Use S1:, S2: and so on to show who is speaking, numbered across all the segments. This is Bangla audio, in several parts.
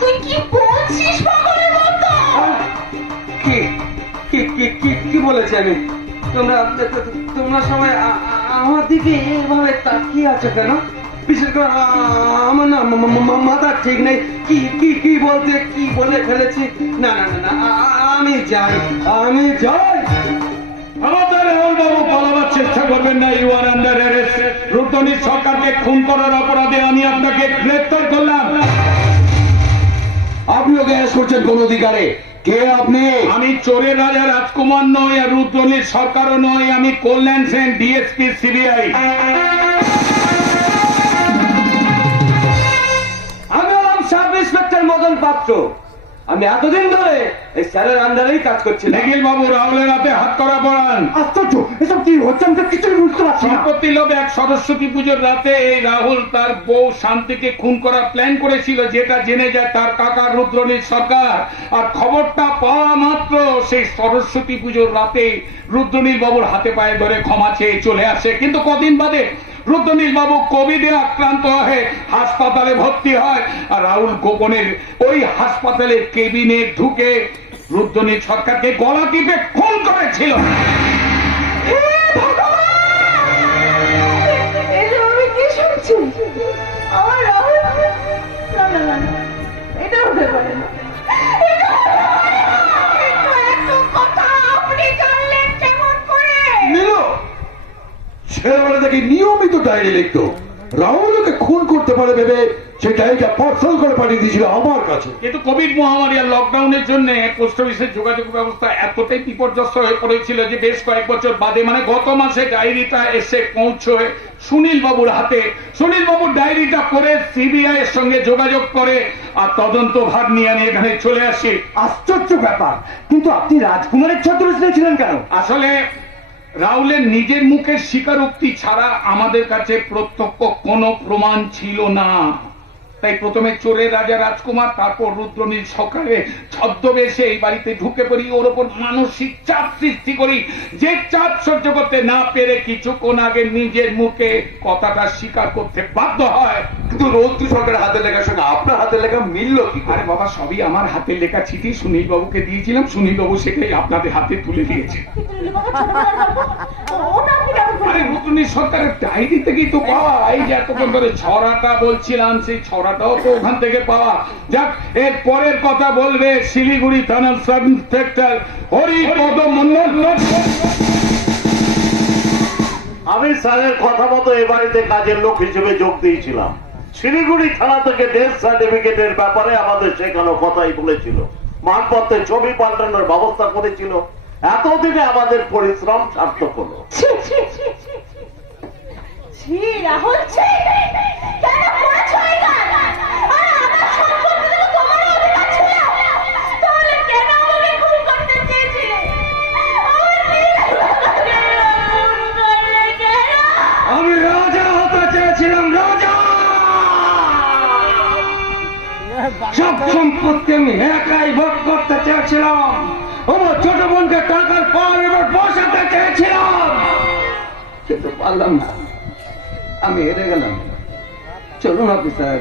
S1: তুই
S2: কি বলছিস পাগলের মতো?
S1: কি আমি? তোমরা তোমরা সবাই আমার দিকে তাকিয়ে আছো কেন? বিশেষ করে আমার না মাথা ঠিক নেই। কি কি কি বলতে, কি বলে ফেলেছি? না না না আমি যাই আমি যাই।
S3: চেষ্টা করবেন না ইউ আর সরকারকে খুন করার অপরাধে আমি আপনাকে গ্রেফতার
S4: ওকে করছেন কোন অধিকারে? কে আপনি?
S3: আমি চোরের রাজা রাজকুমার নই আর রুদ্রনীর সরকারও নই আমি কল্যাণ সেন ডিএসপি সিবিআই
S1: আমি হলাম সাব ইন্সপেক্টর মদন পাত্র। আমি এতদিন ধরে এই স্যারের আন্ডারেই কাজ করছি
S3: নিখিল বাবু রাহুলের হাতে হাত করা পড়ান
S1: আশ্চর্য! এসব কি হচ্ছে আমি কিছুই বুঝতে পারছি
S3: সম্পত্তি লোভে এক সরস্বতী পুজোর রাতে এই রাহুল তার বউ শান্তিকে খুন করার প্ল্যান করেছিল যেটা জেনে যায় তার কাকা রুদ্রনীর সরকার। আর খবরটা পাওয়া মাত্র সেই সরস্বতী পুজোর রাতে রুদ্রনীল বাবুর হাতে পায়ে ধরে ক্ষমা চেয়ে চলে আসে। কিন্তু কদিন বাদে রুদ্রনীল বাবু কোভিডে আক্রান্ত হয়ে হাসপাতালে ভর্তি হয়। আর রাহুল গোপনের ওই হাসপাতালের কেবিনে ঢুকে রুদ্রনীল সরকারকে গলা টিপে খুন করেছিল।
S4: থেকে নিয়মিত ডায়েরি লিখতো। রাহুলকে খুন করতে পারে ভেবে সেই ডায়েরিটা পার্সেল করে পাঠিয়ে দিয়েছিল আমার কাছে।
S3: কিন্তু কোভিড মহামারী আর লকডাউনের জন্য পোস্ট অফিসের যোগাযোগ ব্যবস্থা এতটাই বিপর্যস্ত হয়ে পড়েছিল যে বেশ কয়েক বছর বাদে মানে গত মাসে ডায়েরিটা এসে পৌঁছয় সুনীল বাবুর হাতে। সুনীল বাবুর ডায়েরিটা পড়ে সিবিআই এর সঙ্গে যোগাযোগ করে আর তদন্ত ভার নিয়ে আমি এখানে চলে আসি।
S1: আশ্চর্য ব্যাপার। কিন্তু আপনি রাজকুমারের ছত্রছায়া ছিলেন কেন?
S3: আসলে রাহুলের নিজের মুখের স্বীকারোক্তি ছাড়া আমাদের কাছে প্রত্যক্ষ কোনো প্রমাণ ছিল না। তাই প্রথমে চোরের রাজা রাজকুমার, তারপর রুদ্রনীল সকালে ছদ্মবেশে এই বাড়িতে ঢুকে পড়ি। ওর ওপর মানসিক চাপ সৃষ্টি করি। যে চাপ সহ্য করতে না পেরে কিছুক্ষণ আগে নিজের মুখে কথাটা স্বীকার করতে বাধ্য হয়।
S4: কিন্তু রৌদ্র সরকারের হাতে লেখার সঙ্গে আপনার হাতে লেখা মিলল কি
S3: আরে বাবা সবই আমার হাতে লেখা চিঠি সুনীল বাবুকে দিয়েছিলাম সুনীল বাবু সেটাই আপনাদের হাতে তুলে দিয়েছে। আরে নতুন সরকারের ডায়েরি থেকেই তো পাওয়া। এই যে এতক্ষণ ধরে ছড়াটা বলছিলাম সেই ছড়াটাও তো ওখান থেকে পাওয়া। যাক এর পরের কথা বলবে শিলিগুড়ি থানার সাব ইন্সপেক্টর হরিপদ মন্ডল
S5: আমি স্যারের কথা মতো এ বাড়িতে কাজের লোক হিসেবে যোগ দিয়েছিলাম। শিলিগুড়ি থানা থেকে ডেথ সার্টিফিকেটের ব্যাপারে আমাদের সেখানে কথাই বলেছিল। মানপত্রে ছবি পাল্টানোর ব্যবস্থা করেছিল। এতদিনে আমাদের পরিশ্রম সার্থক হলো।
S2: রাহুল,
S1: সম্পত্তি আমি একাই ভোগ করতে চেয়েছিলাম আমার ছোট বোনকে টাকার পর এবার বসাতে চেয়েছিলাম কিন্তু পারলাম না আমি হেরে গেলাম চলুন অফিসার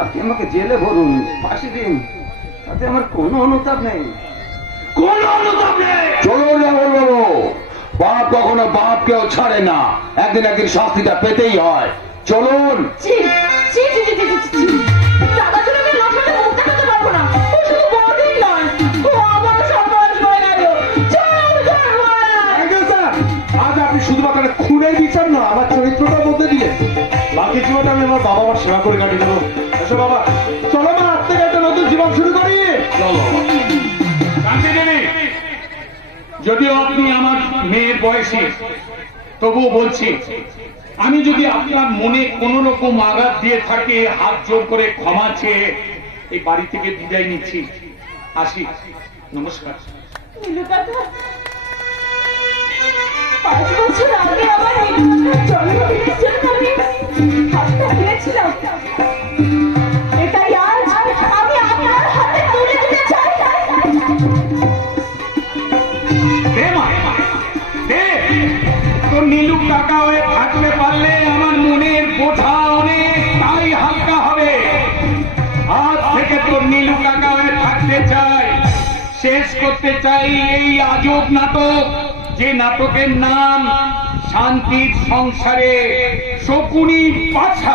S1: আপনি আমাকে জেলে ভরুন ফাঁসি দিন তাতে আমার কোনো অনুতাপ নেই কোনো অনুতাপ নেই
S4: চলুন বাপ কখনো বাপকেও ছাড়ে না একদিন একদিন শাস্তিটা পেতেই হয় চলুন
S1: আজ আপনি শুধুমাত্র খুনের বিচার
S4: আমার চরিত্রটা বলতে দিলেন। বাকি জীবনটা আমি আমার বাবা মার সেবা করে কাটিয়ে দেবো। এসো বাবা চলো মা আজ থেকে একটা নতুন জীবন শুরু করি। চলো।
S3: যদিও আপনি আমার মেয়ের বয়সী তবুও বলছি আমি যদি আপনার মনে কোন রকম আঘাত দিয়ে থাকে হাত জোর করে ক্ষমা চেয়ে এই বাড়ি থেকে বিদায় নিচ্ছি। আসি। নমস্কার।
S2: পাঁচ বছর আগে
S3: হয়ে থাকলে পারলে আমার মনের বোঝা অনেকটাই হালকা হবে। আজ থেকে তোর নীলু টাকা হয়ে থাকতে চাই, শেষ করতে চাই এই আজব নাটক। যে নাটকের নাম শান্তির সংসারে শকুনির পাছা